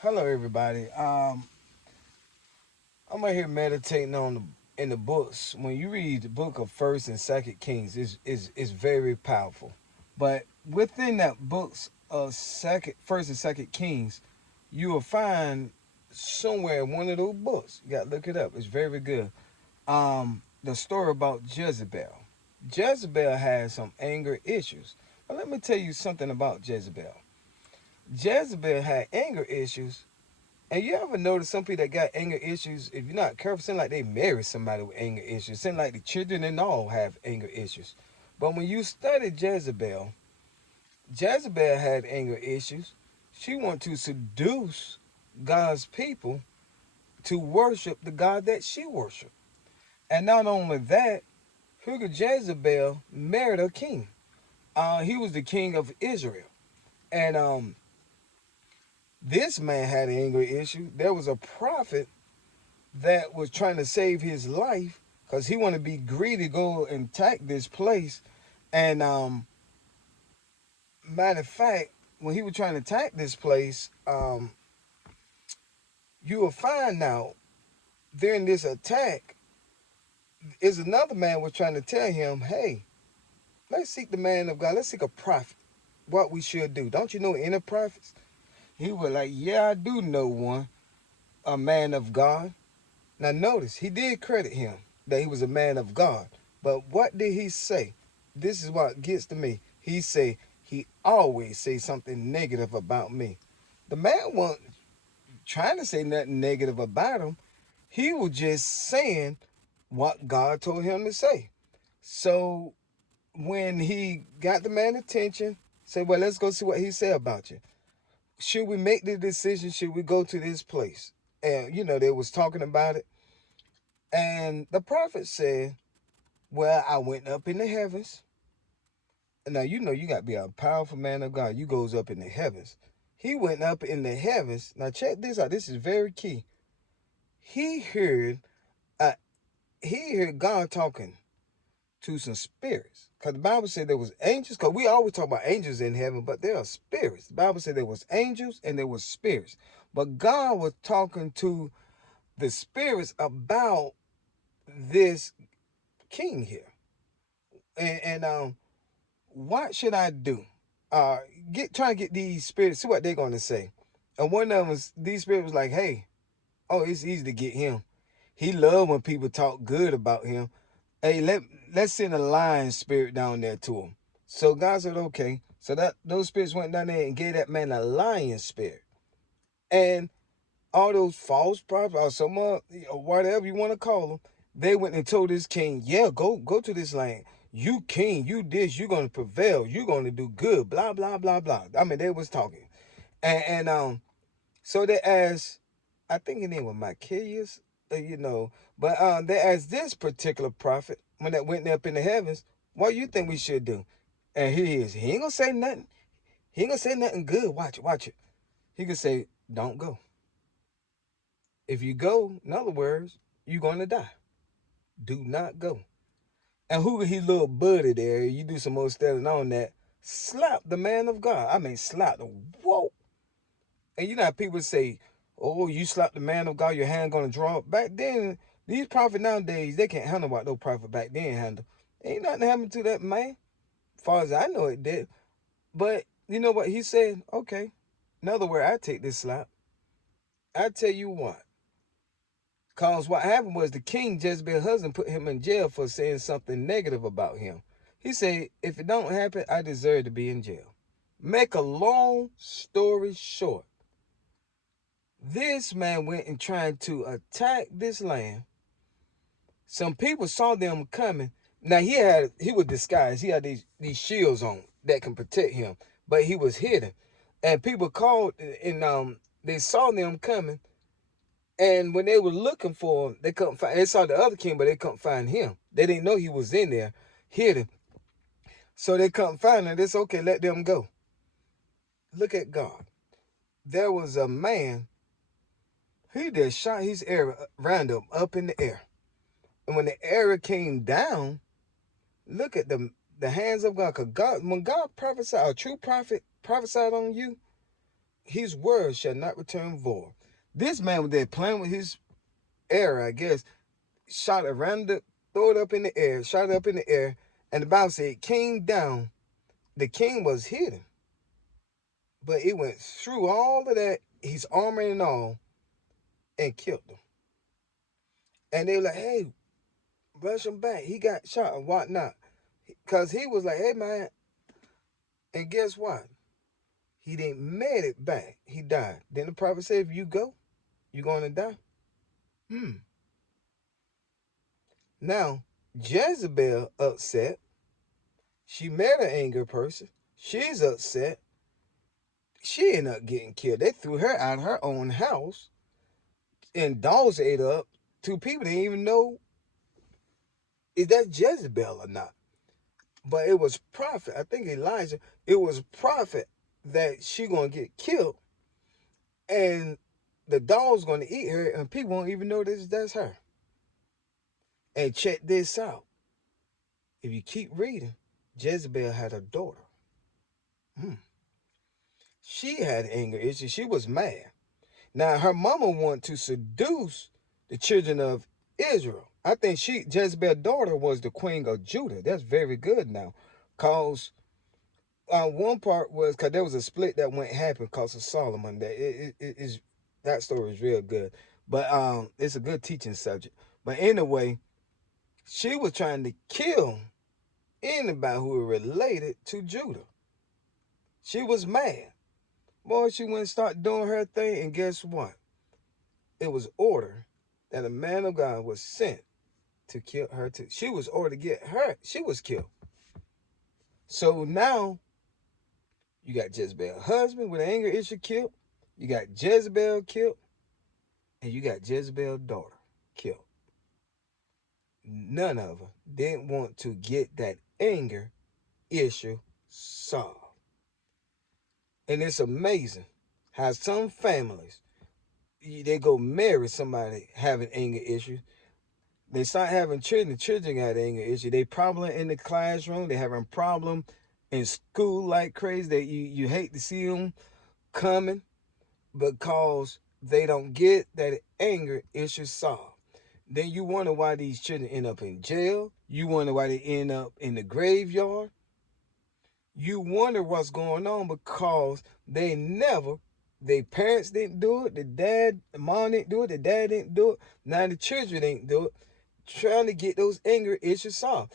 Hello, everybody. I'm right here meditating on in the books. When you read the book of First and Second Kings, is very powerful. But within that books of First and Second Kings, you will find somewhere in one of those books. You got to look it up. It's very good. The story about Jezebel. Jezebel has some anger issues. But let me tell you something about Jezebel. Jezebel had anger issues. And you ever notice some people that got anger issues, if you're not careful, seem like they marry somebody with anger issues. Seem like the children and all have anger issues. But when you study Jezebel, Jezebel had anger issues. She wanted to seduce God's people to worship the God that she worshiped. And not only that, Hugo Jezebel married a king. He was the king of Israel. And this man had an anger issue. There was a prophet that was trying to save his life because he wanted to be greedy, go and attack this place. And matter of fact, when he was trying to attack this place, you will find out during this attack is another man was trying to tell him, hey, let's seek the man of God. Let's seek a prophet. What we should do. Don't you know any prophets? He was like, yeah, I do know one, a man of God. Now notice, he did credit him that he was a man of God. But what did he say? This is what gets to me. He say he always say something negative about me. The man wasn't trying to say nothing negative about him. He was just saying what God told him to say. So when he got the man's attention, said, well, let's go see what he said about you. Should we make the decision? Should we go to this place? And they was talking about it. And the prophet said, well, I went up in the heavens. Now, you got to be a powerful man of God. You goes up in the heavens. He went up in the heavens. Now, check this out. This is very key. He heard, uh, he heard God talking to some spirits. Because the Bible said there was angels. Because we always talk about angels in heaven, but there are spirits. The Bible said there was angels and there was spirits. But God was talking to the spirits about this king here. And what should I do? Uh, try to get these spirits, see what they're gonna say. And one of them, these spirits was like, hey, oh, it's easy to get him. He loved when people talk good about him. Hey, let's send a lion spirit down there to him. So God said, okay. So that those spirits went down there and gave that man a lion spirit. And all those false prophets or some or whatever you want to call them, they went and told this king, yeah, go to this land. You king, you this, you're gonna prevail, you're gonna do good, blah blah blah blah. I mean, they was talking, and so they asked, I think his name was Maccaeus, but they asked this particular prophet when that went up in the heavens, what you think we should do? And here he is. He ain't gonna say nothing. He ain't gonna say nothing good. Watch it, watch it. He could say, don't go. If you go, in other words, you're going to die. Do not go. And who he little buddy there, you do some more studying on that, slap the man of God. I mean, slap the, whoa. And you know how people say, oh, you slap the man of God, your hand going to draw up. Back then, these prophets nowadays, they can't handle what those prophets back then handle. Ain't nothing happened to that man. As far as I know, it did. But you know what he said? Okay. In other words, I take this slap. I tell you what. Cause what happened was the king Jezebel's husband put him in jail for saying something negative about him. He said, if it don't happen, I deserve to be in jail. Make a long story short, this man went and tried to attack this land. Some people saw them coming. Now he was disguised. He had these shields on that can protect him, but he was hidden. And people called and they saw them coming. And when they were looking for him, they couldn't find. They saw the other king, but they couldn't find him. They didn't know he was in there, hidden. So they couldn't find him. It's okay, let them go. Look at God. There was a man. He just shot his arrow random up in the air, and when the arrow came down, look at the hands of God. Cause God, when God prophesied, a true prophet prophesied on you, his word shall not return void. This man was there playing with his air, I guess, shot it random, throw it up in the air, shot it up in the air, and the Bible said it came down. The king was hidden, but it went through all of that, his armor and all, and killed him. And they were like, hey, rush him back. He got shot and whatnot. Because he was like, hey, man. And guess what? He didn't made it back. He died. Then the prophet said, if you go, you're going to die. Now, Jezebel upset. She met an angry person. She's upset. She ended up getting killed. They threw her out of her own house. And dogs ate her up. Two people didn't even know is that Jezebel or not. But it was prophet. I think Elijah. It was prophet that she gonna get killed, and the dog's gonna eat her, and people won't even know that's her. And check this out. If you keep reading, Jezebel had a daughter. She had anger issues. She was mad. Now her mama wanted to seduce the children of Israel. I think Jezebel's daughter was the queen of Judah. That's very good now. Cause one part was because there was a split that went happen because of Solomon. That story is real good. But it's a good teaching subject. But anyway, she was trying to kill anybody who was related to Judah. She was mad. Boy, she went and started doing her thing, and guess what? It was ordered that a man of God was sent to kill her too. She was ordered to get her. She was killed. So now you got Jezebel's husband with an anger issue killed. You got Jezebel killed. And you got Jezebel's daughter killed. None of them didn't want to get that anger issue solved. And it's amazing how some families, they go marry somebody having anger issues. They start having children. The children got anger issues. They problem in the classroom. They having problem in school like crazy. That you hate to see them coming because they don't get that anger issue solved. Then you wonder why these children end up in jail. You wonder why they end up in the graveyard. You wonder what's going on because their parents didn't do it, the mom didn't do it, the dad didn't do it, now the children didn't do it, trying to get those anger issues solved.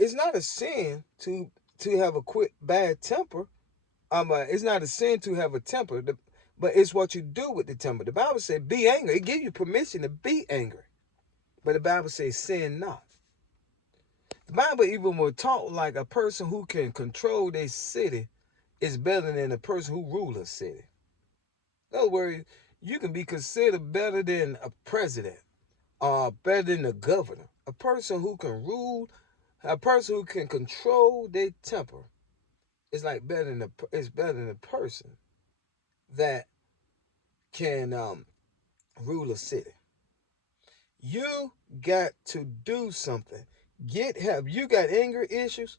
It's not a sin to have a quick bad temper. It's not a sin to have a temper, but it's what you do with the temper. The Bible says be angry. It gives you permission to be angry. But the Bible says sin not. The Bible even will talk like a person who can control their city is better than a person who rules a city. In other words, you can be considered better than a president or better than a governor. A person who can rule, a person who can control their temper is like better than a person that can rule a city. You got to do something. Get help. You got anger issues,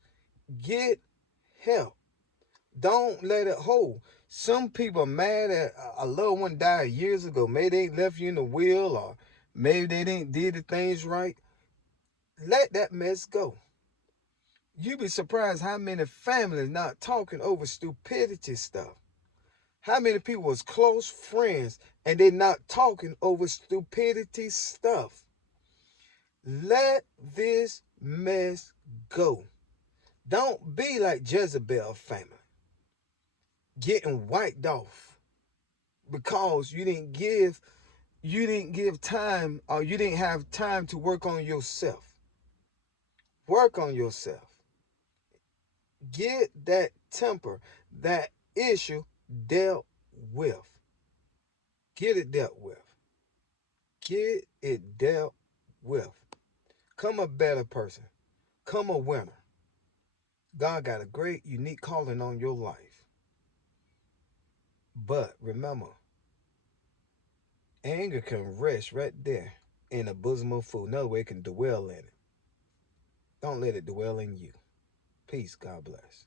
get help. Don't let it hold. Some people are mad at a loved one died years ago. Maybe they left you in the will, or maybe they didn't did the things right. Let that mess go. You'd be surprised how many families not talking over stupidity stuff. How many people was close friends and they not talking over stupidity stuff. Let this mess go. Don't be like Jezebel family, getting wiped off because you didn't give time, or you didn't have time to work on yourself. Work on yourself. Get that temper, that issue dealt with. Get it dealt with. Get it dealt with. Come a better person. Come a winner. God got a great, unique calling on your life. But remember, anger can rest right there in the bosom of food. No way it can dwell in it. Don't let it dwell in you. Peace. God bless.